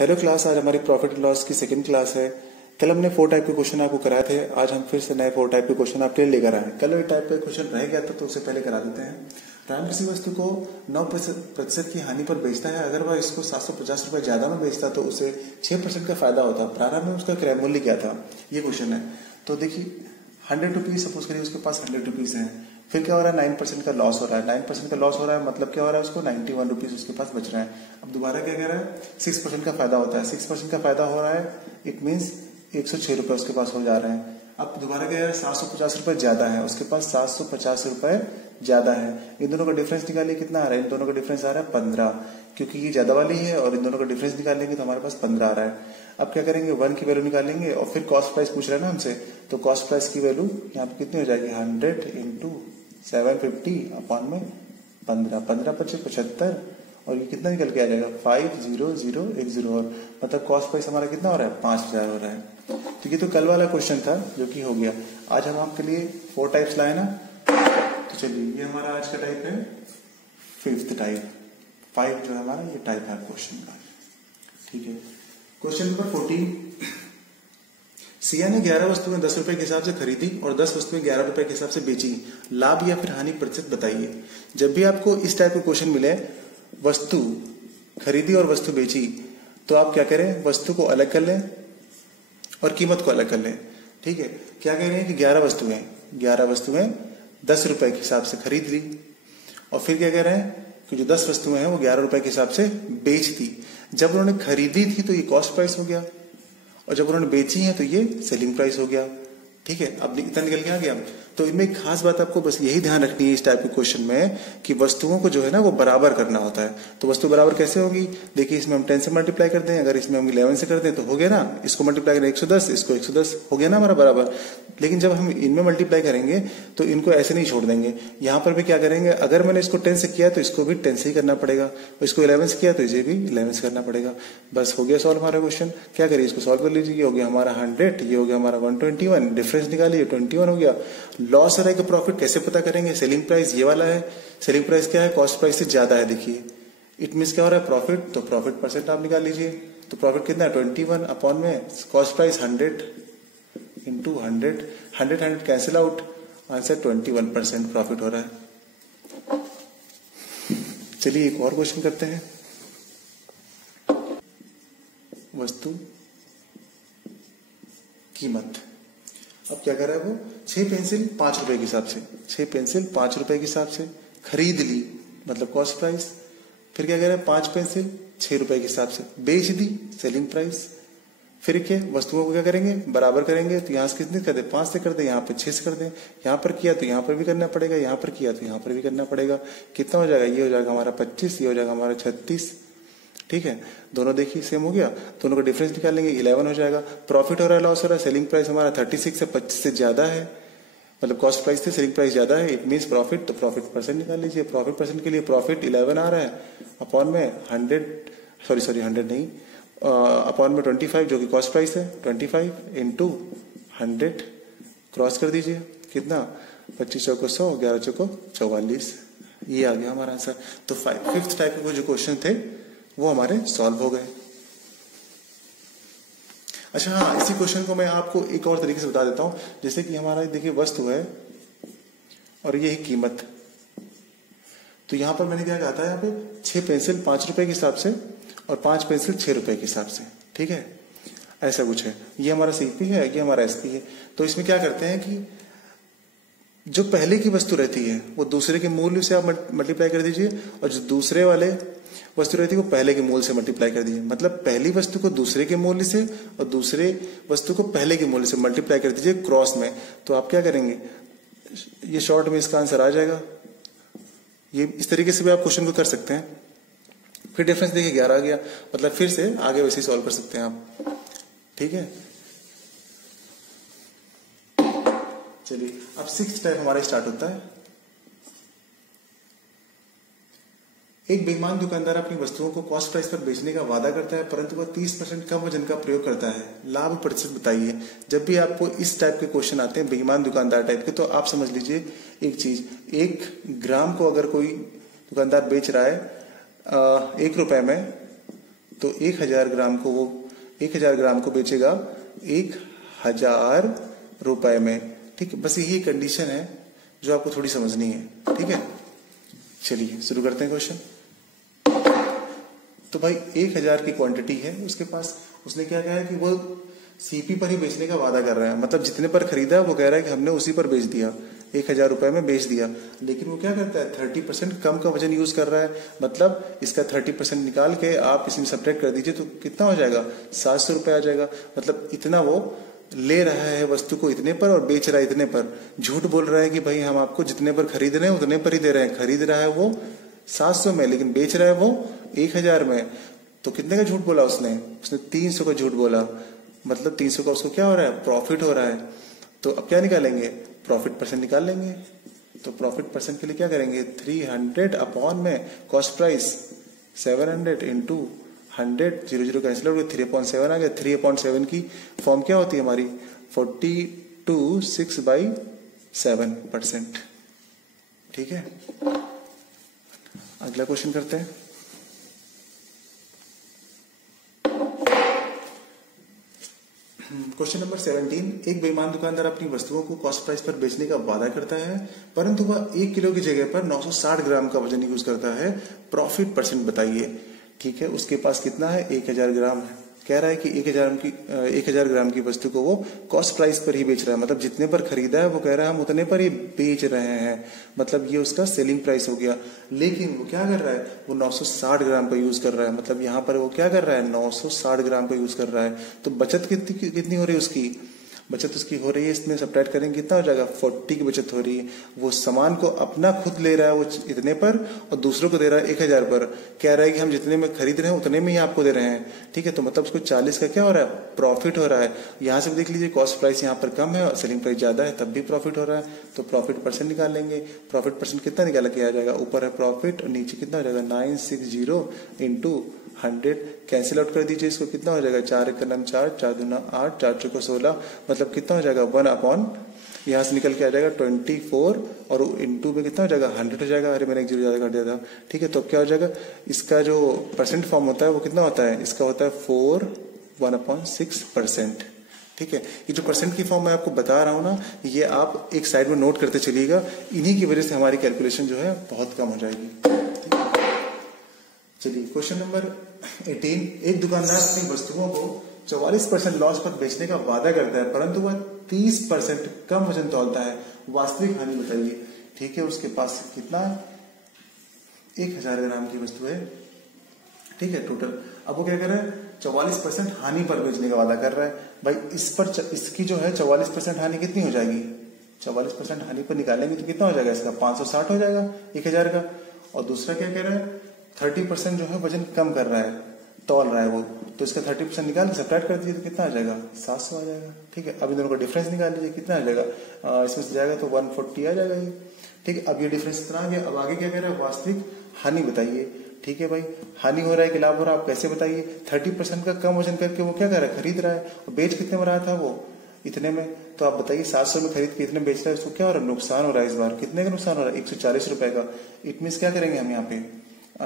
Hello class, आज हमारी profit and loss की सेकंड क्लास है। कल हमने 4 टाइप के क्वेश्चन आपको कराए थे। आज हम फिर से नए 4 टाइप के क्वेश्चन आपके लिए लेकर आए। कल एक टाइप का क्वेश्चन रह गया था तो उसे पहले करा देते हैं। राम किसी वस्तु को 9% की हानि पर बेचता है। अगर वह इसको 750 रुपए ज्यादा में बेचता तो उसे 6% का फायदा होता। प्रारंभ में उसका क्रय मूल्य क्या था, ये क्वेश्चन है। तो देखिए 100 रुपीज सपोज करिए उसके पास 100 रुपीज है। फिर क्या हो रहा है, 9% का लॉस हो रहा है। 9% का लॉस हो रहा है मतलब क्या हो रहा है, उसको 91 रुपीज उसके पास बच रहा है। अब दोबारा क्या कह रहा है, 6% का फायदा होता है। 6% का फायदा हो रहा है, इट मीन्स 106 रुपए उसके पास हो जा रहे हैं। अब दोबारा क्या है, 750 रुपए ज्यादा है, उसके पास 750 रुपए ज्यादा है। इन दोनों का डिफरेंस निकालिए, कितना आ रहा है, इन दोनों का डिफरेंस आ रहा है 15, क्योंकि ये ज्यादा वाली है और इन दोनों का डिफरेंस निकालेंगे तो हमारे पास 15 आ रहा है। अब क्या करेंगे, 1 की वैल्यू निकालेंगे और फिर कॉस्ट प्राइस पूछ रहे हैं ना हमसे, तो कॉस्ट प्राइस की वैल्यू यहाँ पे कितनी हो जाएगी, 100 इंटू 750 अपॉन में 15, 15 पच्चीस 75 और ये कितना निकल के आ जाएगा 50010 और मतलब कॉस्ट प्राइस हमारा कितना हो रहा है, 5000 हो रहा है। तो ये तो कल वाला क्वेश्चन था जो कि हो गया। आज हम आपके लिए 4 टाइप्स लाए ना, तो चलिए ये हमारा आज का टाइप है 5th टाइप। 5 जो है हमारा ये टाइप है क्वेश्चन का, ठीक है। क्वेश्चन नंबर 14, सिया ने 11 वस्तुएं 10 रुपए के हिसाब से खरीदी और 10 वस्तुएं 11 रुपए के हिसाब से बेची। लाभ या फिर हानि प्रतिशत बताइए। जब भी आपको इस टाइप के क्वेश्चन मिले, वस्तु खरीदी और वस्तु बेची, तो आप क्या करें, वस्तु को अलग कर लें और कीमत को अलग कर लें, ठीक है। क्या कह रहे हैं कि 11 वस्तुएं 10 रुपए के हिसाब से खरीद ली और फिर क्या कह रहे हैं कि जो 10 वस्तुएं हैं वो 11 रुपए के हिसाब से बेच दी। जब उन्होंने खरीदी थी तो ये कॉस्ट प्राइस हो गया और जब उन्होंने बेची है तो ये सेलिंग प्राइस हो गया, ठीक है। अब इतना निकल के आ गया। तो इनमें एक खास बात आपको बस यही ध्यान रखनी है इस टाइप के क्वेश्चन में कि वस्तुओं को जो है ना वो बराबर करना होता है। तो वस्तु बराबर कैसे होगी, देखिए इसमें हम 10 से मल्टीप्लाई कर दें, अगर इसमें हम 11 से कर दें तो हो गया ना, इसको मल्टीप्लाई करें 110, इसको 110, हो गया ना हमारा बराबर। लेकिन जब हम इनमें मल्टीप्लाई करेंगे तो इनको ऐसे नहीं छोड़ देंगे। यहां पर भी क्या करेंगे, अगर मैंने इसको 10 से किया तो इसको भी 10 से ही करना पड़ेगा, और इसको 11 से किया तो इसे भी 11 से करना पड़ेगा। बस हो गया सॉल्व हमारा क्वेश्चन। क्या करिए, इसको सॉल्व कर लीजिए। ये हो गया हमारा 100, ये हो गया हमारा 121, डिफरेंस निकालिए 21 हो गया। लॉस और का प्रॉफिट कैसे पता करेंगे, सेलिंग प्राइस ये वाला है। सेलिंग प्राइस क्या है, कॉस्ट प्राइस से ज्यादा है। देखिए इट मीन्स क्या हो रहा है, प्रॉफिट, तो प्रॉफिट परसेंट आप निकाल लीजिए। तो प्रॉफिट कितना है 21 अपॉन में cost price 100 into 100, 100 cancel out, answer 21% profit हो रहा है। चलिए एक और क्वेश्चन करते हैं। वस्तु कीमत, अब क्या कर रहा है वो, 6 पेंसिल 5 रुपए के हिसाब से, 6 पेंसिल 5 रुपए के हिसाब से खरीद ली, मतलब कॉस्ट प्राइस। फिर क्या कह रहा है, 5 पेंसिल 6 रुपए के हिसाब से बेच दी, सेलिंग प्राइस। फिर क्या, वस्तुओं को क्या करेंगे, बराबर करेंगे। तो यहां से कितने कर दे, 5 से कर दे, यहाँ पे 6 से कर दे। यहाँ पर किया तो यहाँ पर भी करना पड़ेगा, यहाँ पर किया तो यहाँ पर भी करना पड़ेगा। कितना हो जाएगा, ये हो जाएगा हमारा 25, ये हो जाएगा हमारा 36, ठीक है। दोनों देखिए सेम हो गया, दोनों का डिफरेंस निकालेंगे 11 हो जाएगा। प्रॉफिट हो रहा है, लॉस हो रहा है, सेलिंग प्राइस हमारा 36 से 25 से ज्यादा है, मतलब कॉस्ट प्राइस से सेलिंग प्राइस ज्यादा है, इट मीन्स प्रॉफिट। तो प्रॉफिट परसेंट निकाल लीजिए। प्रॉफिट परसेंट के लिए प्रॉफिट 11 आ रहा है अपॉन में 100 नहीं, अपॉन में 25 जो कि कॉस्ट प्राइस है, 25 इंटू 100 क्रॉस कर दीजिए, कितना 25 चौको 100, 11 चौको 44, ये आ गया हमारा आंसर। तो 5th टाइप के जो क्वेश्चन थे वो हमारे सॉल्व हो गए। अच्छा हाँ, इसी क्वेश्चन को मैं आपको एक और तरीके से बता देता हूं। जैसे कि हमारा देखिए वस्तु है और ये है कीमत। तो यहां पर मैंने क्या कहा था, यहाँ पे 6 पेंसिल 5 रुपए के हिसाब से और 5 पेंसिल 6 रुपए के हिसाब से, ठीक है, ऐसा कुछ है। ये हमारा सीपी है, ये हमारा एसपी है। तो इसमें क्या करते हैं कि जो पहले की वस्तु रहती है वो दूसरे के मूल्य से आप मल्टीप्लाई कर दीजिए, और जो दूसरे वाले वस्तु रहती है वो पहले के मूल्य से मल्टीप्लाई कर दीजिए। मतलब पहली वस्तु को दूसरे के मूल्य से और दूसरे वस्तु को पहले के मूल्य से मल्टीप्लाई कर दीजिए क्रॉस में। तो आप क्या करेंगे, ये शॉर्ट में इसका आंसर आ जाएगा। ये इस तरीके से भी आप क्वेश्चन को कर सकते हैं। फिर डिफरेंस देखिए 11 आ गया, मतलब फिर से आगे वैसे ही सॉल्व कर सकते हैं आप, ठीक है। चलिए अब 6th टाइप हमारा स्टार्ट होता है। एक बेईमान दुकानदार अपनी वस्तुओं को कॉस्ट प्राइस पर बेचने का वादा करता है, परंतु वह 30% कम वजन का प्रयोग करता है। लाभ प्रतिशत बताइए। जब भी आपको इस टाइप के क्वेश्चन आते हैं बेईमान दुकानदार टाइप के, तो आप समझ लीजिए एक चीज, 1 ग्राम को अगर कोई दुकानदार बेच रहा है 1 रुपए में, तो 1000 ग्राम को वो 1000 ग्राम को बेचेगा 1000 रुपए में। ठीक है, बस यही कंडीशन है जो आपको थोड़ी समझनी है। ठीक है, चलिए शुरू करते हैं क्वेश्चन। तो भाई 1000 की क्वांटिटी है उसके पास, उसने क्या कहा है कि वो सीपी पर ही बेचने का वादा कर रहा है, मतलब जितने पर खरीदा है वो कह रहा है कि हमने उसी पर बेच दिया, 1000 रुपए में बेच दिया। लेकिन वो क्या करता है, 30% कम का वजन यूज कर रहा है, मतलब इसका 30% निकाल के आप इसमें सब्ट्रैक्ट कर दीजिए तो कितना हो जाएगा, 700 रुपए आ जाएगा। मतलब इतना वो ले रहा है वस्तु को इतने पर और बेच रहा है इतने पर। झूठ बोल रहा है कि भाई हम आपको जितने पर खरीद रहे हैं उतने पर ही दे रहे हैं। खरीद रहा है वो 700 में, लेकिन बेच रहा है वो 1000 में। तो कितने का झूठ बोला उसने 300 का झूठ बोला। मतलब 300 का उसको क्या हो रहा है, प्रॉफिट हो रहा है। तो अब क्या निकालेंगे, प्रॉफिट परसेंट निकाल लेंगे। तो प्रॉफिट परसेंट के लिए क्या करेंगे, 300 अपॉन में कॉस्ट प्राइस 700 इंटू 100, 0 कैंसिल हो गया, 3/7 आ गया। 3/7 की फॉर्म क्या होती है हमारी, 42/6/7%। ठीक है, अगला क्वेश्चन करते हैं। Question number 17। एक बेईमान दुकानदार अपनी वस्तुओं को कॉस्ट प्राइस पर बेचने का वादा करता है, परंतु वह 1 किलो की जगह पर 960 ग्राम का वजन यूज करता है। प्रॉफिट परसेंट बताइए। ठीक है, उसके पास कितना है, 1000 ग्राम है। कह रहा है कि 1000 ग्राम की वस्तु को वो कॉस्ट प्राइस पर ही बेच रहा है, मतलब जितने पर खरीदा है वो कह रहा है हम उतने पर ही बेच रहे हैं, मतलब ये उसका सेलिंग प्राइस हो गया। लेकिन वो क्या कर रहा है, वो 960 ग्राम का यूज कर रहा है, मतलब यहाँ पर वो क्या कर रहा है, 960 ग्राम का यूज कर रहा है। तो बचत कितनी हो रही है उसकी, बचत उसकी हो रही है, इसमें सब्ट्रैक्ट करेंगे कितना हो जाएगा, 40 की बचत हो रही है। वो सामान को अपना खुद ले रहा है वो इतने पर और दूसरों को दे रहा है 1000 पर। कह रहा है कि हम जितने में खरीद रहे हैं उतने में ही आपको दे रहे हैं। ठीक है, तो मतलब उसको 40 का क्या हो रहा है, प्रॉफिट हो रहा है। यहाँ से देख लीजिए कॉस्ट प्राइस यहाँ पर कम है और सेलिंग प्राइस ज्यादा है, तब भी प्रॉफिट हो रहा है। तो प्रॉफिट परसेंट निकाल लेंगे। प्रॉफिट परसेंट कितना निकाला के आ जाएगा, ऊपर है प्रॉफिट और नीचे कितना हो जाएगा, 960 इंटू 100, कैंसिल आउट कर दीजिए इसको, कितना हो जाएगा, 4 1 4, 4 2 8, 4 4 16, मतलब कितना हो जाएगा, 1 अपॉन यहाँ से निकल के आ जाएगा 24 और इंटू में कितना हो जाएगा, 100 हो जाएगा। अरे मैंने एक 0 ज्यादा कर दिया था। ठीक है, तो अब क्या हो जाएगा, इसका जो परसेंट फॉर्म होता है वो कितना होता है, इसका होता है 4 1/6%। ठीक है, ये जो परसेंट की फॉर्म मैं आपको बता रहा हूं ना, ये आप एक साइड में नोट करते चलिएगा, इन्हीं की वजह से हमारी कैलकुलेशन जो है बहुत कम हो जाएगी। चलिए क्वेश्चन नंबर 18। एक दुकानदार अपनी वस्तुओं को 44% लॉस पर बेचने का वादा करता है, परंतु वह 30% कम वजन तौलता है। वास्तविक हानि बताइए। ठीक है, उसके पास कितना, 1000 ग्राम की वस्तु है। ठीक है, टोटल। अब वो क्या कर रहा है, 44% हानि पर बेचने का वादा कर रहा है। भाई इस पर इसकी जो है 44% हानि कितनी हो जाएगी, 44% हानि पर निकालेंगे तो कितना हो जाएगा, इसका 560 हो जाएगा 1000 का। और दूसरा क्या कह रहा है, 30% जो है वजन कम कर रहा है, तौल रहा है वो, तो इसका 30% निकाल के सब्ट्रैक्ट कर दीजिए तो कितना आ जाएगा, 700 आ जाएगा। ठीक है, अब इन दोनों का डिफरेंस निकाल लीजिए, कितना आ जाएगा, इसमें से जाएगा तो 140 आ जाएगा ये। ठीक है, अब ये डिफरेंस इतना आ गया। अब आगे क्या कह रहा है, वास्तविक हानि बताइए। ठीक है भाई, हानि हो रहा है कि लाभ हो रहा है, आप कैसे बताइए। 30% का कम वजन करके वो क्या कर रहा है, खरीद रहा है, और बेच कितने में रहा था वो, इतने में। तो आप बताइए 700 में खरीद के इतने बेच रहा है, उसको क्या हो रहा है, नुकसान हो रहा है। इस बार कितने का नुकसान हो रहा है, 140 रुपए का। इट मीन क्या करेंगे हम यहाँ पे,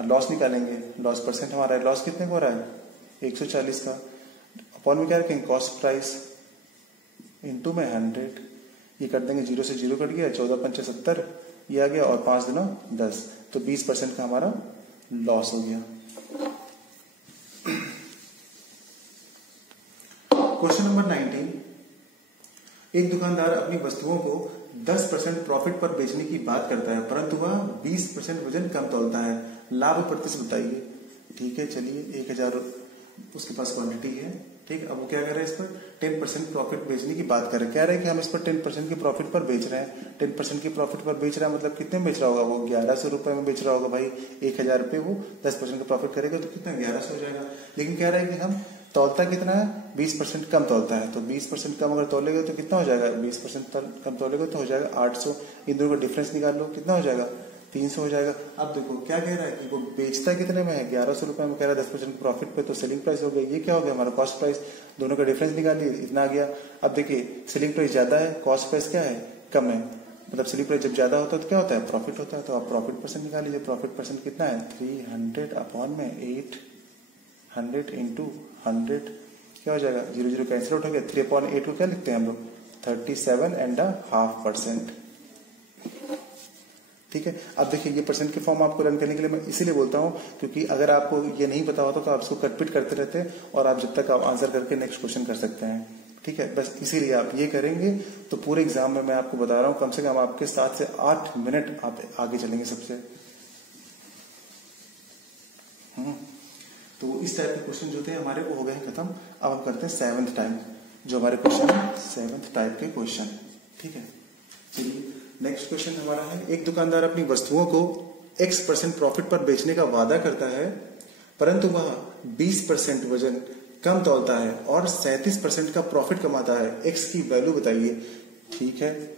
लॉस निकालेंगे। लॉस परसेंट हमारा है, लॉस कितने को हो रहा है, 140 का। अपॉन में क्या रखेंगे, कॉस्ट प्राइस इंटू में 100, ये कर देंगे, 0 से 0 कट गया, 14 पंचे 70 ये आ गया, और 5 दूना 10, तो 20% का हमारा लॉस हो गया। Question number 19। एक दुकानदार अपनी वस्तुओं को 10% प्रॉफिट पर बेचने की बात करता है, परंतु वह 20% वजन कम तौलता है। लाभ प्रतिशत बताइए। ठीक है, चलिए 1000 उसके पास क्वांटिटी है। ठीक है, अब वो क्या कर रहे हैं, इस पर 10% प्रॉफिट बेचने की बात कर रहे हैं। कह रहे हैं कि हम इस पर 10% की प्रॉफिट पर बेच रहे हैं। 10% की प्रॉफिट पर बेच रहा है, मतलब कितने में बेच रहा होगा वो, 1100 रुपए में बेच रहा होगा। भाई 1000 रुपए वो 10% का प्रॉफिट करेगा तो कितना, 1100 हो जाएगा। लेकिन कह रहा है कि हम तौलता कितना है, 20% कम तौलता है। तो 20% कम अगर तौलेगा तो कितना हो जाएगा, 20% कम तौलेगा तो हो जाएगा 800। इन दोनों का डिफरेंस निकाल लो, कितना हो जाएगा, 300 हो जाएगा। अब देखो क्या कह रहा है कि वो बेचता कितने में है, 1100 रुपए में, कह रहा है 10% प्रॉफिट पे, तो सेलिंग प्राइस हो गया। ये क्या हो गया, हमारा कॉस्ट प्राइस। दोनों का डिफरेंस निकालिए, इतना आ गया। अब देखिए सेलिंग प्राइस ज्यादा है, कॉस्ट प्राइस क्या है, कम है। मतलब सेलिंग प्राइस जब ज्यादा होता है तो क्या होता है, प्रॉफिट होता है। तो आप प्रॉफिट परसेंट निकाल लीजिए। प्रॉफिट परसेंट कितना है, 300 अपॉन में 100 इंटू 100 क्या हो जाएगा, 0 0 कैंसिल आउट हो गया, 3/8 को क्या लिखते हैं हम लोग, 37.5%। ठीक है, अब देखिए ये परसेंट के फॉर्म आपको रन करने के लिए मैं इसीलिए बोलता हूं क्योंकि अगर आपको ये नहीं पता होता तो आप इसको कटपिट करते रहते और आप जब तक आप आंसर करके नेक्स्ट क्वेश्चन कर सकते हैं। ठीक है, बस इसीलिए आप ये करेंगे तो पूरे एग्जाम में मैं आपको बता रहा हूं कम से कम आपके 7 से 8 मिनट आप आगे चलेंगे सबसे। तो इस टाइप के क्वेश्चन जो थे हमारे वो हो गए खत्म। अब हम करते हैं 7th टाइप, जो हमारे क्वेश्चन है 7th टाइप के क्वेश्चन। ठीक है, चलिए नेक्स्ट क्वेश्चन हमारा है, एक दुकानदार अपनी वस्तुओं को X% प्रॉफिट पर बेचने का वादा करता है परंतु वह 20% वजन कम तौलता है और 37% का प्रॉफिट कमाता है, X की वैल्यू बताइए। ठीक है,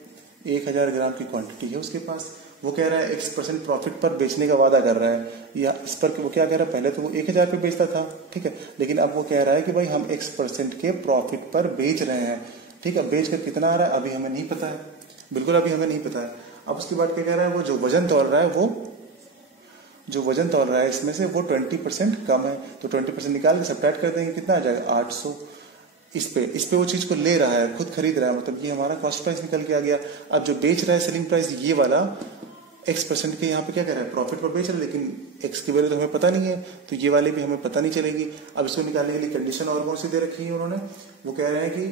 1000 ग्राम की क्वांटिटी है उसके पास, वो कह रहा है X% प्रॉफिट पर बेचने का वादा कर रहा है, या इस पर वो क्या कह रहा है, पहले तो वो 1000 पे बेचता था। ठीक है, लेकिन अब वो कह रहा है कि भाई हम X% के प्रॉफिट पर बेच रहे हैं। ठीक है, बेच कर कितना आ रहा है अभी हमें नहीं पता है, बिल्कुल अभी हमें नहीं पता है। अब उसके बाद क्या कह रहा है, वो जो वजन तौल रहा है, वो जो वजन तौल रहा है इसमें से वो 20% कम है, तो 20% निकाल के सब्ट्रैक्ट कर देंगे, कितना आ जाएगा 800। इस पे वो चीज को ले रहा है, खुद खरीद रहा है, मतलब ये हमारा कॉस्ट प्राइस निकल के आ गया। अब जो बेच रहा है सेलिंग प्राइस ये वाला X% के यहाँ पे क्या कर रहा है, प्रॉफिट पर बेच रहा है, लेकिन X की वैल्यू तो हमें पता नहीं है, तो ये वाले भी हमें पता नहीं चलेगी। अब इसको निकालने के लिए कंडीशन और कौन सी दे रखी है उन्होंने, वो कह रहे हैं कि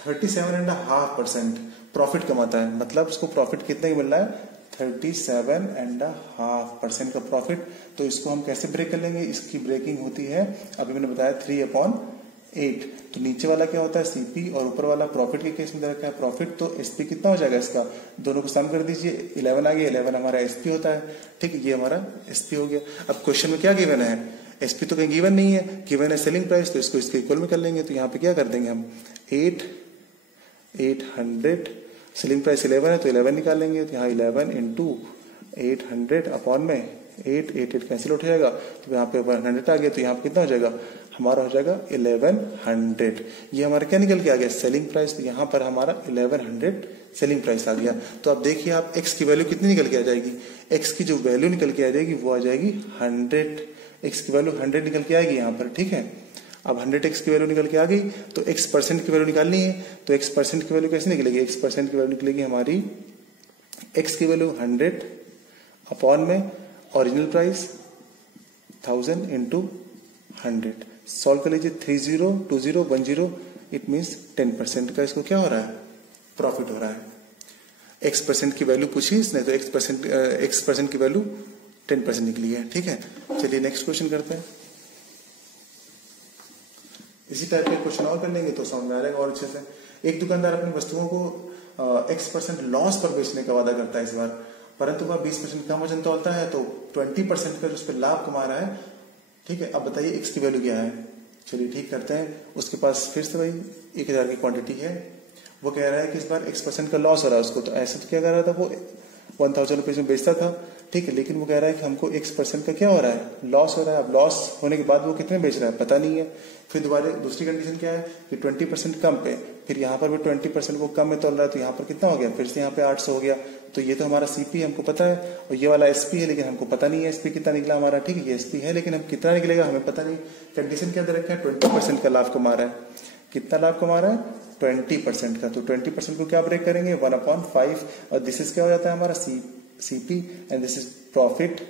37.5% प्रॉफिट कमाता है, मतलब उसको प्रॉफिट कितना ही मिल रहा है, 37.5% का प्रॉफिट। तो इसको हम कैसे ब्रेक कर लेंगे, इसकी ब्रेकिंग होती है, अभी मैंने बताया 3/8। तो नीचे वाला क्या होता है सीपी और ऊपर वाला प्रॉफिट के केस में दे रखा है प्रॉफिट, तो एसपी कितना हो जाएगा इसका, दोनों को सम कर दीजिए, 11 आ गया, 11 हमारा एसपी होता है। ठीक है, ये हमारा एसपी हो गया। अब क्वेश्चन में क्या गिवन है, एसपी तो कहीं गिवन नहीं है, गिवन है सेलिंग प्राइस, तो इसको इसके इक्वल में कर लेंगे। तो यहाँ पे क्या कर देंगे हम, 800 सेलिंग प्राइस 11 है तो 11 निकालेंगे, तो यहाँ 11 इंटू 800 अपॉन में 8 कैंसिल उठ जाएगा, तो यहाँ पे 100 आ गया, तो यहाँ पे कितना हो जाएगा, हमारा हो जाएगा 1100। ये हमारा क्या निकल के आ गया, सेलिंग प्राइस, तो यहाँ पर हमारा 1100 सेलिंग प्राइस आ गया। तो अब देखिए आप एक्स की वैल्यू कितनी निकल के आ जाएगी, एक्स की जो वैल्यू निकल के आ जाएगी वो आ जाएगी 100, एक्स की वैल्यू 100 निकल के आएगी यहाँ पर। ठीक है, अब 100x की वैल्यू निकल के आ गई, तो X% की वैल्यू निकालनी है, तो X% की वैल्यू कैसे निकलेगी, X% की वैल्यू निकलेगी हमारी, X की वैल्यू 100 अपॉन में ओरिजिनल प्राइस 1000 इंटू 100, सॉल्व कर लीजिए, 302010, इट मीन्स 10% का इसको क्या हो रहा है, प्रॉफिट हो रहा है। X% की वैल्यू पूछी इसने, तो X% की वैल्यू 10% निकली है। ठीक है, चलिए नेक्स्ट क्वेश्चन करते हैं। इसी टाइप के क्वेश्चन और कर लेंगे तो समझ में आ जाएगा और अच्छे से। एक दुकानदार अपनी वस्तुओं को X% लॉस पर बेचने का वादा करता है इस बार, परंतु वह 20% कम वजन तौलता है, तो 20% का जो उस पर लाभ कमा रहा है। ठीक है, अब बताइए X की वैल्यू क्या है। चलिए ठीक करते हैं, उसके पास फिर से भाई 1000 की क्वांटिटी है, वो कह रहा है कि इस बार X% का लॉस हो रहा है उसको, तो ऐसे तो क्या कर रहा था, वो 1000 रुपीज में बेचता था। ठीक है, लेकिन वो कह रहा है कि हमको X% का क्या हो रहा है, लॉस हो रहा है। अब लॉस होने के बाद वो कितने बेच रहा है पता नहीं है। फिर दोबारा दूसरी कंडीशन क्या है कि 20% कम पे, फिर यहाँ पर भी 20% वो कम में तोल रहा है, तो यहाँ पर कितना हो गया, फिर से यहाँ पे 800 हो गया। तो ये तो हमारा सीपी हमको पता है, और ये वाला एसपी है, लेकिन हमको पता नहीं है एसपी कितना निकला हमारा। ठीक है, ये एसपी है, लेकिन हम कितना निकलेगा हमें पता नहीं। कंडीशन क्या दे रखा है, 20% का लाभ कमा रहा है। कितना लाभ कमा रहा है, 20% का। तो 20% को क्या ब्रेक करेंगे, 1/5, और दिस इज क्या हो जाता है हमारा CP and this is profit.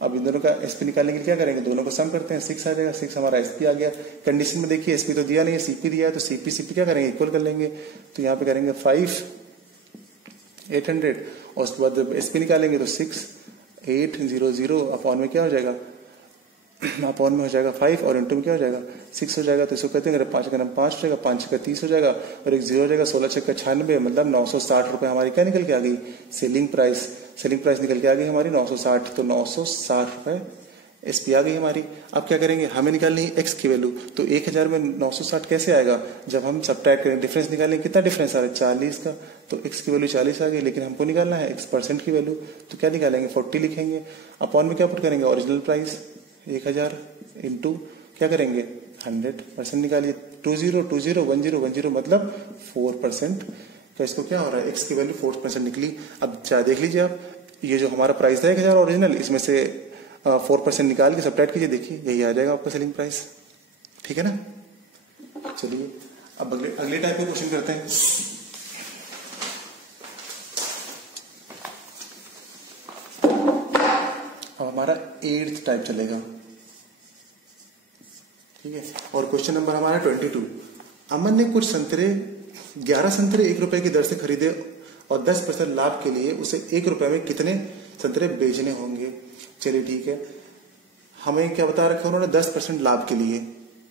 अब इन दोनों का एसपी निकालने के लिए क्या करेंगे, दोनों को सम करते हैं, 6 आ जाएगा, 6 हमारा एसपी आ गया। कंडीशन में देखिए एसपी तो दिया नहीं है, सीपी दिया है, तो सीपी क्या करेंगे, इक्वल कर लेंगे। तो यहाँ पे करेंगे 5/800, और उसके बाद एसपी निकालेंगे तो 6/800 अपॉन में क्या हो जाएगा, अपॉन में हो जाएगा 5 और इंटू में क्या हो जाएगा 6 हो जाएगा। तो इसको कहते हैं 5 का नाम 5 हो जाएगा, 5 का 30 हो जाएगा, और एक 0 हो जाएगा, 16 6 का 96, मतलब 960 रुपए हमारी क्या निकल के आ गई, सेलिंग प्राइस निकल के आ गई हमारी 960। तो 960 रुपए एसपी आ गई हमारी। अब क्या करेंगे, हमें निकालनी है एक्स की वैल्यू, तो 1000 में 960 कैसे आएगा, जब हम सब्ट्रैक्ट करें, डिफरेंस निकालेंगे, कितना डिफरेंस आ रहा है 40 का, तो एक्स की वैल्यू 40 आ गई। लेकिन हमको निकालना है X% की वैल्यू, तो क्या निकालेंगे 40 लिखेंगे, अपॉन में क्या पुट करेंगे, ओरिजिनल प्राइस 1000 इंटू क्या करेंगे 100% निकालिए, 20 मतलब 4% का इसको क्या हो रहा है, एक्स की वैल्यू 4% निकली। अब देख लीजिए आप, ये जो हमारा प्राइस था 1000 ओरिजिनल, इसमें से 4% निकाल के सब्ट्रैक्ट कीजिए, देखिए यही आ जाएगा आपका सेलिंग प्राइस। ठीक है ना। चलिए अब अगले टाइप के क्वेश्चन करते हैं। अब हमारा 8th टाइप चलेगा, ठीक है। और क्वेश्चन नंबर हमारा 22। अमन ने कुछ संतरे 11 संतरे 1 रुपए की दर से खरीदे और 10% लाभ के लिए उसे 1 रुपए में कितने संतरे बेचने होंगे। चलिए ठीक है, हमें क्या बता रखा है उन्होंने 10% लाभ के लिए,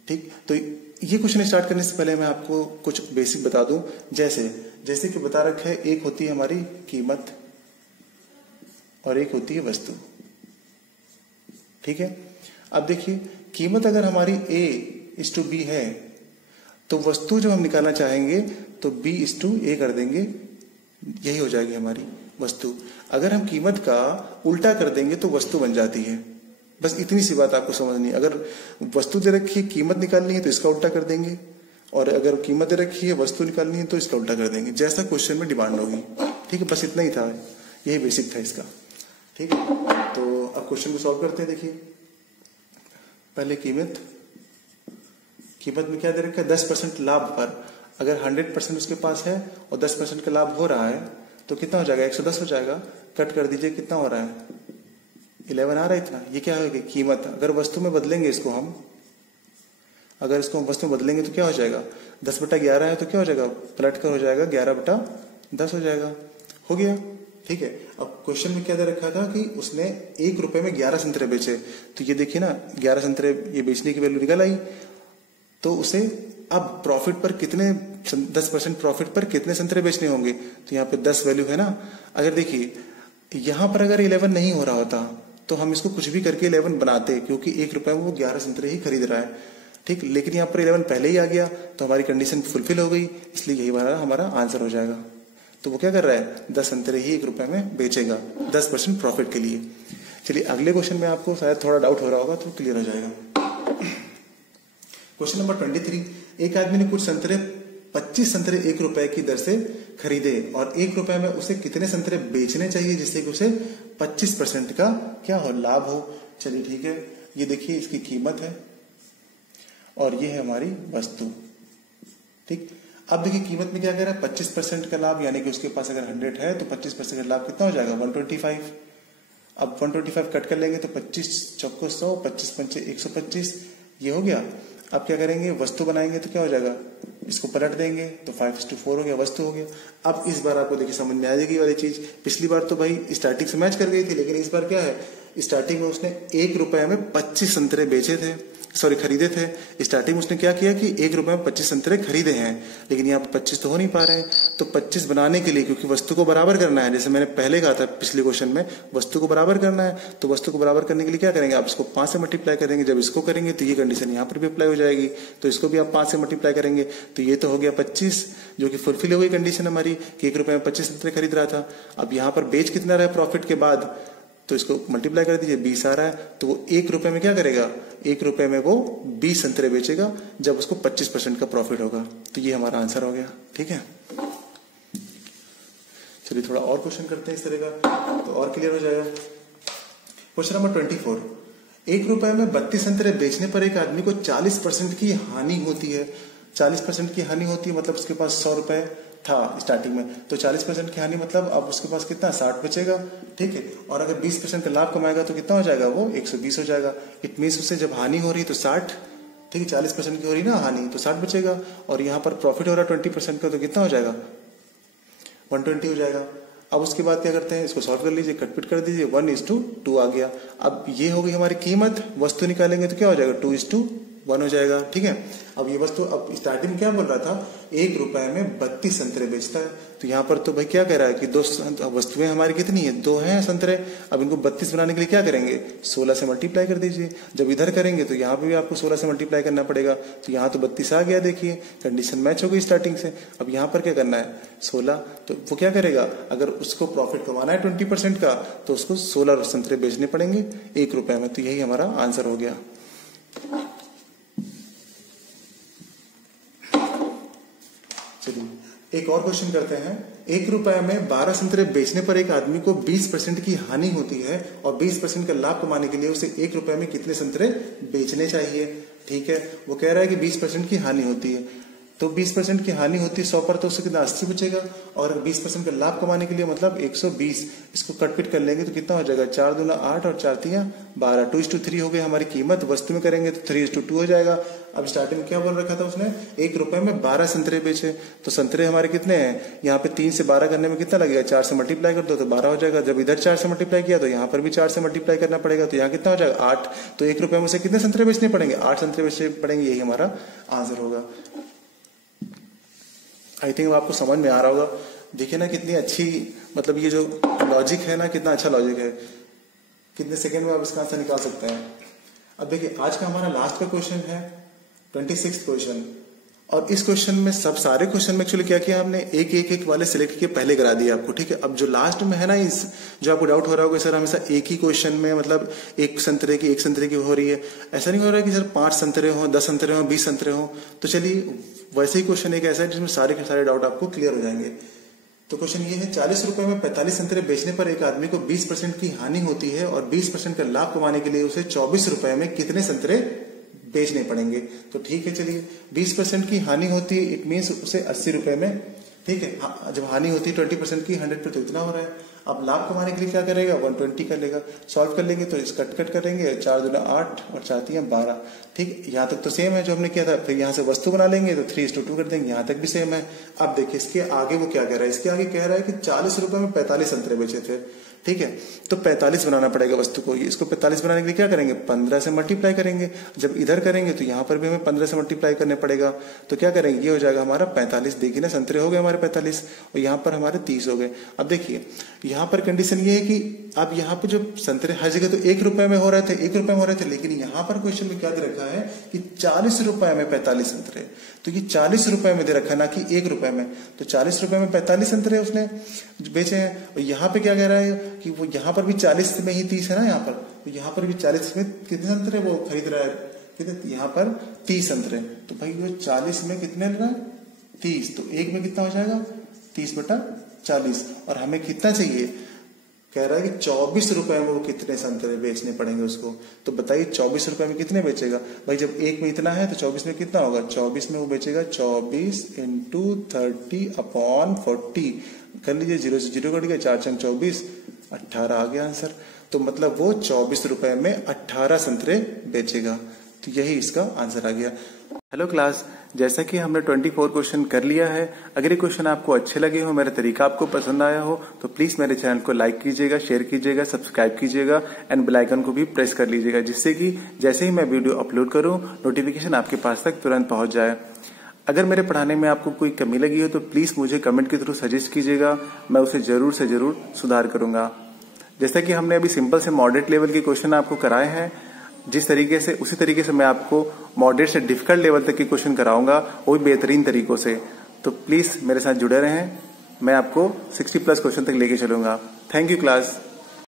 ठीक। तो ये क्वेश्चन स्टार्ट करने से पहले मैं आपको कुछ बेसिक बता दूं। जैसे कि बता रखा है, एक होती है हमारी कीमत और एक होती है वस्तु, ठीक है। अब देखिए, कीमत अगर हमारी A/B है तो वस्तु जब हम निकालना चाहेंगे तो B/A कर देंगे, यही हो जाएगी हमारी वस्तु। अगर हम कीमत का उल्टा कर देंगे तो वस्तु बन जाती है। बस इतनी सी बात आपको समझनी है। अगर वस्तु दे रखी है, कीमत निकालनी है तो इसका उल्टा कर देंगे, और अगर कीमत दे रखी है, वस्तु निकालनी है तो इसका उल्टा कर देंगे, जैसा क्वेश्चन में डिमांड होगी, ठीक है। बस इतना ही था, यही बेसिक था इसका, ठीक है। तो अब क्वेश्चन को सॉल्व करते हैं। देखिए, पहले कीमत में क्या दे रखा है, 10% लाभ पर। अगर 100% उसके पास है और 10% का लाभ हो रहा है तो कितना हो जाएगा, 110 हो जाएगा। कट कर दीजिए, कितना हो रहा है, 11 आ रहा है इतना। ये क्या होगी, कीमत। अगर वस्तु में बदलेंगे इसको हम, अगर इसको हम वस्तु में बदलेंगे तो क्या हो जाएगा, 10/11 है तो क्या हो जाएगा, पलट कर हो जाएगा 11/10 हो जाएगा। हो गया, ठीक है। अब क्वेश्चन में क्या दे रखा था कि उसने 1 रुपए में 11 संतरे बेचे। तो ये देखिए ना, 11 संतरे ये बेचने की वैल्यू निकल आई। तो उसे अब प्रॉफिट पर कितने, 10% प्रॉफिट पर कितने संतरे बेचने होंगे। तो यहाँ पे 10 वैल्यू है ना। अगर देखिए यहाँ पर अगर 11 नहीं हो रहा होता तो हम इसको कुछ भी करके 11 बनाते, क्योंकि 1 रुपए में वो 11 संतरे ही खरीद रहा है, ठीक। लेकिन यहाँ पर 11 पहले ही आ गया तो हमारी कंडीशन फुलफिल हो गई, इसलिए यही हमारा आंसर हो जाएगा। तो वो क्या कर रहा है, 10 संतरे ही 1 रुपए में बेचेगा 10% प्रॉफिट के लिए। चलिए अगले क्वेश्चन में आपको शायद थोड़ा डाउट हो रहा होगा तो क्लियर हो जाएगा। Question number 23। एक आदमी ने कुछ संतरे 25 संतरे 1 रुपए की दर से खरीदे और 1 रुपए में उसे कितने संतरे बेचने चाहिए जिससे कि उसे 25% का क्या हो, लाभ हो। चलिए ठीक है, ये देखिए इसकी कीमत है और ये है हमारी वस्तु, ठीक। अब देखिए कीमत में क्या कह रहा है, 25% का लाभ, यानी कि उसके पास अगर 100 है तो 25% का लाभ कितना हो जाएगा, 125। अब 125 कट कर लेंगे तो 25 चौको 100, 25 पंचे 125, ये हो गया। अब क्या करेंगे, वस्तु बनाएंगे तो क्या हो जाएगा, इसको पलट देंगे तो 5:4 हो गया, वस्तु हो गया। अब इस बार आपको देखिए समझ में आ जाएगी वाली चीज। पिछली बार तो भाई स्टार्टिंग से मैच कर गई थी, लेकिन इस बार क्या है, स्टार्टिंग में उसने 1 रुपए में 25 संतरे बेचे थे, खरीदे थे। स्टार्टिंग में उसने क्या किया कि 1 रुपए में 25 संतरे खरीदे हैं, लेकिन यहाँ पर 25 तो हो नहीं पा रहे हैं। तो 25 बनाने के लिए, क्योंकि वस्तु को बराबर करना है, जैसे मैंने पहले कहा था पिछले क्वेश्चन में, वस्तु को बराबर करना है, तो वस्तु को बराबर करने के लिए क्या करेंगे, आप इसको 5 से मल्टीप्लाई करेंगे। जब इसको करेंगे तो ये कंडीशन यहाँ पर भी अप्लाई हो जाएगी, तो इसको भी आप 5 से मल्टीप्लाई करेंगे तो ये तो हो गया 25, जो कि फुलफिल हो गई कंडीशन हमारी कि 1 रुपए में 25 संतरे खरीद रहा था। अब यहाँ पर बेच कितना रहा है प्रॉफिट के बाद, तो इसको मल्टीप्लाई कर दीजिए, 20 आ रहा है। तो वो 1 रुपए में क्या करेगा, 1 रुपए में वो 20 संतरे बेचेगा जब उसको 25% का प्रॉफिट होगा। तो ये हमारा आंसर हो गया, ठीक है। चलिए थोड़ा और क्वेश्चन करते हैं इस तरह का, तो और क्लियर हो जाएगा। Question number 24। 1 रुपए में 32 संतरे बेचने पर एक आदमी को 40% की हानि होती है। 40% की हानि होती है मतलब उसके पास 100 रुपए था स्टार्टिंग में, तो 40% की हानि मतलब अब उसके पास कितना, 60 बचेगा, ठीक है। और अगर 20% का लाभ कमाएगा तो कितना हो जाएगा, वो 120 हो जाएगा। इट मीन्स उससे जब हानि हो रही है तो 60, ठीक है, 40% की हो रही है ना हानि, तो 60 बचेगा। और यहाँ पर प्रॉफिट हो रहा है 20% का, तो कितना हो जाएगा, 120 हो जाएगा। अब उसके बाद क्या करते हैं, इसको सॉल्व कर लीजिए, कटपिट कर दीजिए, 1:2 आ गया। अब ये हो गई हमारी कीमत, वस्तु निकालेंगे तो क्या हो जाएगा, 2:1 हो जाएगा, ठीक है। अब ये वस्तु, अब स्टार्टिंग में क्या बोल रहा था, 1 रुपए में 32 संतरे बेचता है, तो यहाँ पर तो भाई क्या कह रहा है कि 2 वस्तुएं हमारी कितनी है, 2 हैं संतरे। अब इनको 32 बनाने के लिए क्या करेंगे, 16 से मल्टीप्लाई कर दीजिए। जब इधर करेंगे तो यहाँ पे भी आपको 16 से मल्टीप्लाई करना पड़ेगा, तो यहाँ तो 32 आ गया, देखिए कंडीशन मैच हो गई स्टार्टिंग से। अब यहाँ पर क्या करना है, 16, तो वो क्या करेगा, अगर उसको प्रॉफिट कमाना है 20% का तो उसको 16 संतरे बेचने पड़ेंगे 1 रुपए में। तो यही हमारा आंसर हो गया। चलिए एक और क्वेश्चन करते हैं। 1 रुपए में 12 संतरे बेचने पर एक आदमी को 20% की हानि होती है और 20% का लाभ कमाने के लिए उसे 1 रुपए में कितने संतरे बेचने चाहिए। ठीक है। वो कह रहा है कि 20% की हानि होती है, तो 20% की हानि होती है 100 पर, तो उससे कितना 80 बचेगा, और 20% का लाभ कमाने के लिए मतलब 120, इसको कटपिट कर लेंगे तो कितना हो जाएगा, 4 दूना 8 और 4 तिया 12, 2:3 हो गई हमारी कीमत। वस्तु में करेंगे तो 3:2 हो जाएगा। अब स्टार्टिंग में क्या बोल रखा था उसने, 1 रुपए में 12 संतरे बेचे, तो संतरे हमारे कितने हैं, यहाँ पे 3 से 12 करने में कितना लगेगा, 4 से मल्टीप्लाई कर दो तो 12 हो जाएगा। जब इधर 4 से मल्टीप्लाई किया तो यहाँ पर भी 4 से मल्टीप्लाई करना पड़ेगा, तो यहाँ कितना हो जाएगा 8। तो 1 रुपए में से कितने संतरे बेचने पड़ेंगे, 8 संतरे बेचने पड़ेंगे, यही हमारा आंसर होगा। आई थिंक आपको समझ में आ रहा होगा। देखिए ना कितनी अच्छी, मतलब ये जो लॉजिक है ना, कितना अच्छा लॉजिक है, कितने सेकंड में आप इसका आंसर निकाल सकते हैं। अब देखिए आज का हमारा लास्ट का क्वेश्चन है 26th क्वेश्चन, और इस क्वेश्चन में सब सारे क्वेश्चन में एक्चुअली क्या किया हमने, एक वाले सिलेक्ट किए, पहले करा दिया आपको, ठीक है। अब जो लास्ट में है ना, इस जो आपको डाउट हो रहा होगा सर हमेशा एक ही क्वेश्चन में मतलब एक संतरे की हो रही है, ऐसा नहीं हो रहा है कि सर 5 संतरे हो, 10 संतरे हो, 20 संतरे हो। तो चलिए वैसे ही क्वेश्चन एक ऐसा है जिसमें सारे के सारे डाउट आपको क्लियर हो जाएंगे। तो क्वेश्चन ये है, 40 रुपए में 45 संतरे बेचने पर एक आदमी को 20% की हानि होती है और 20% का लाभ कमाने के लिए उसे 24 रुपए में कितने संतरे बेचने पड़ेंगे। तो ठीक है, चलिए 20% की हानि होती है, इट मीन्स उसे 80 रुपए में, ठीक है। जब हानि होती है 20% की 100 पे तो इतना हो रहा है। अब लाभ कमाने के लिए क्या करेगा, 120 कर लेगा। सॉल्व कर लेंगे तो इस कट करेंगे, 4 दूना 8 और 4 तिया 12, ठीक। यहाँ तक तो सेम है जो हमने किया था। फिर यहाँ से वस्तु बना लेंगे तो 3:2 कर देंगे, यहाँ तक भी सेम है। अब देखिए इसके आगे वो क्या कह रहा है, इसके आगे कह रहा है कि 40 रुपए में 45 संतरे बेचे थे, ठीक है। तो 45 बनाना पड़ेगा वस्तु को। इसको 45 बनाने के लिए क्या करेंगे, 15 से मल्टीप्लाई करेंगे। जब इधर करेंगे तो यहाँ पर भी हमें 15 से मल्टीप्लाई करने पड़ेगा, तो क्या करेंगे, ये हो जाएगा हमारा 45। देखिए ना संतरे हो गए हमारे 45 और यहाँ पर हमारे 30 हो गए। अब देखिए यहाँ पर कंडीशन ये है कि अब यहाँ पे जो संतरे हर जगह तो 1 रुपए में हो रहे थे, 1 रुपए में हो रहे थे, लेकिन यहाँ पर क्वेश्चन में क्या दे रखा है कि 40 रुपए में 45 संतरे। तो ये 40 रुपए में दे रखा है, ना कि 1 रुपए में। तो 40 रुपए में 45 संतरे उसने बेचे हैं। और यहाँ पे क्या कह रहा है कि वो यहाँ पर भी 40 में ही 30 है ना, यहाँ पर, तो यहाँ पर भी 40 में कितने संतरे वो खरीद रहा है, कितने, यहाँ पर 30 संतरे। तो भाई वो 40 में कितने ले रहा है, 30, तो एक में कितना हो जाएगा 30/40। और हमें कितना चाहिए, कह रहा है कि 24 रुपए में वो कितने संतरे बेचने पड़ेंगे उसको। तो बताइए 24 रुपए में कितने बेचेगा भाई, जब एक में इतना है तो 24 में कितना होगा, 24 में वो बेचेगा 24 × 30/40 कर लीजिए, 0 से 0 कट गया, 4 × 24 18 आ गया आंसर। तो मतलब वो 24 रुपए में 18 संतरे बेचेगा। तो यही इसका आंसर आ गया। हेलो क्लास, जैसा कि हमने 24 क्वेश्चन कर लिया है। अगर ये क्वेश्चन आपको अच्छे लगे हो, मेरा तरीका आपको पसंद आया हो, तो प्लीज मेरे चैनल को लाइक कीजिएगा, शेयर कीजिएगा, सब्सक्राइब कीजिएगा एंड बेल आइकन को भी प्रेस कर लीजिएगा, जिससे कि जैसे ही मैं वीडियो अपलोड करूं नोटिफिकेशन आपके पास तक तुरंत पहुंच जाए। अगर मेरे पढ़ाने में आपको कोई कमी लगी हो तो प्लीज मुझे कमेंट के थ्रू सजेस्ट कीजिएगा, मैं उसे जरूर से जरूर सुधार करूंगा। जैसा कि हमने अभी सिंपल से मॉडरेट लेवल के क्वेश्चन आपको कराए हैं, जिस तरीके से उसी तरीके से मैं आपको मॉडरेट से डिफिकल्ट लेवल तक के क्वेश्चन कराऊंगा, वो भी बेहतरीन तरीकों से। तो प्लीज मेरे साथ जुड़े रहें, मैं आपको 60+ क्वेश्चन तक लेके चलूंगा। Thank you class.